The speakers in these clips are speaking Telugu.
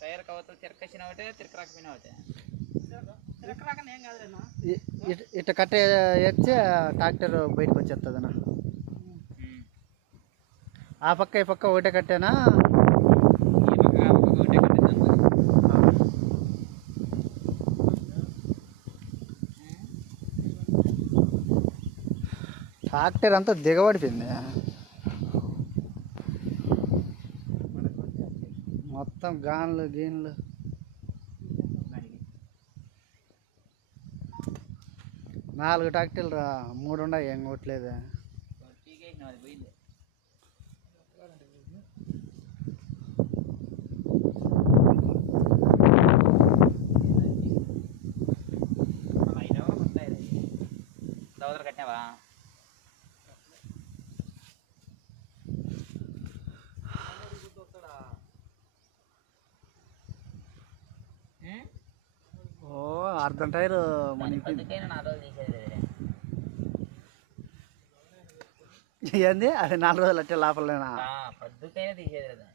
టైర్ కవతలు తిరగచ్చిన ఒకటే తిరగరాకపోయినా ఒకటే ఇట్లా కట్ట ఎక్కితే ట్రాక్టర్ బయటకు వచ్చేస్తుందన్నా. ఆ పక్క ఈ పక్క ఒకటే కట్టేనా? ఈ పక్క ఆ పక్క ఒకటే కట్టేద్దాం. ట్రాక్టర్ అంతా దిగబడిపోయింది మొత్తం, గాన్లు గీన్లు. 4 ట్రాక్టర్లు రా, 3 ఉన్నాయి, ఏం కొట్టలేదు. కట్టినావా? ఓ అర్ధం టైరు ఏంది అది 4 రోజులు అట్టే లోపలేనా? పొద్దుకైనా తీసేది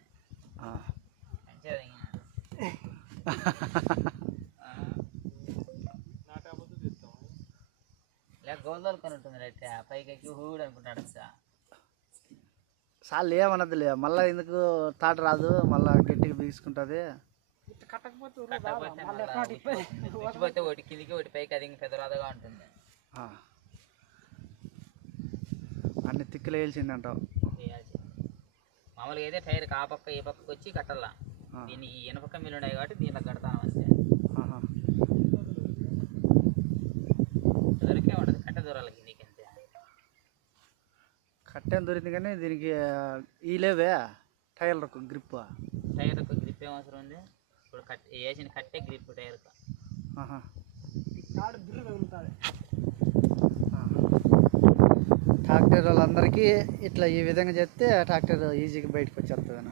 గోల్దోలు కొని ఉంటుంది అయితే పైకి ఎక్కి హూడు అనుకుంటాడు. సార్లు ఏమన్నదిలే, మళ్ళీ ఎందుకు తాట రాదు, మళ్ళీ గట్టిగా బిగుసుకుంటుంది. కట్టకపోతే ఒకటి కిందికి ఒకటి పైకి, అది ఇంకా పెద్దరాదుగా ఉంటుంది. అన్ని తిక్కులు వేయాల్సిందంటావు. మామూలుగా అయితే టైర్ ఆ పక్క ఈ పక్కకి వచ్చి కట్టాల. దీన్ని ఈ వెనపక్క మిల్లు ఉన్నాయి కాబట్టి దీనిలో కడతాను అంతే. దొరికే ఉండదు కట్ట దూరాలకి నీకు అంతే. కట్టెం దొరికింది కానీ దీనికి ఈ లేవే టైర్లకు గ్రిప్. టైర్కు గ్రిప్ ఏం అవసరం ఉంది? ఇప్పుడు వేసిన కట్టే గ్రిప్ టైర్కు. ట్రాక్టర్ వాళ్ళందరికీ ఇట్లా ఈ విధంగా చేస్తే ట్రాక్టర్ ఈజీగా బయటకు వచ్చేస్తుంది అన్న.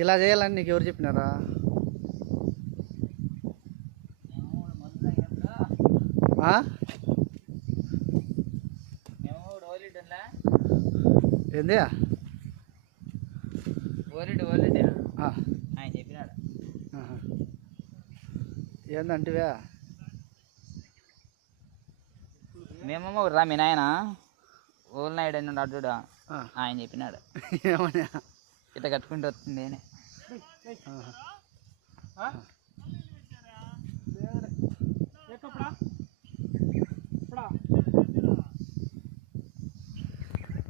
ఇలా చేయాలని నీకు ఎవరు చెప్పినారా? ఏంది ఓలిడ్ ఆయన చెప్పినాడు. ఏందంటివే మేమేమో రా మీ నాయన ఓల్ నాయుడు అని అడ్డు ఆయన చెప్పినాడు. ఏమన్నా ఇట్లా కట్టుకుంటూ వస్తుంది అని.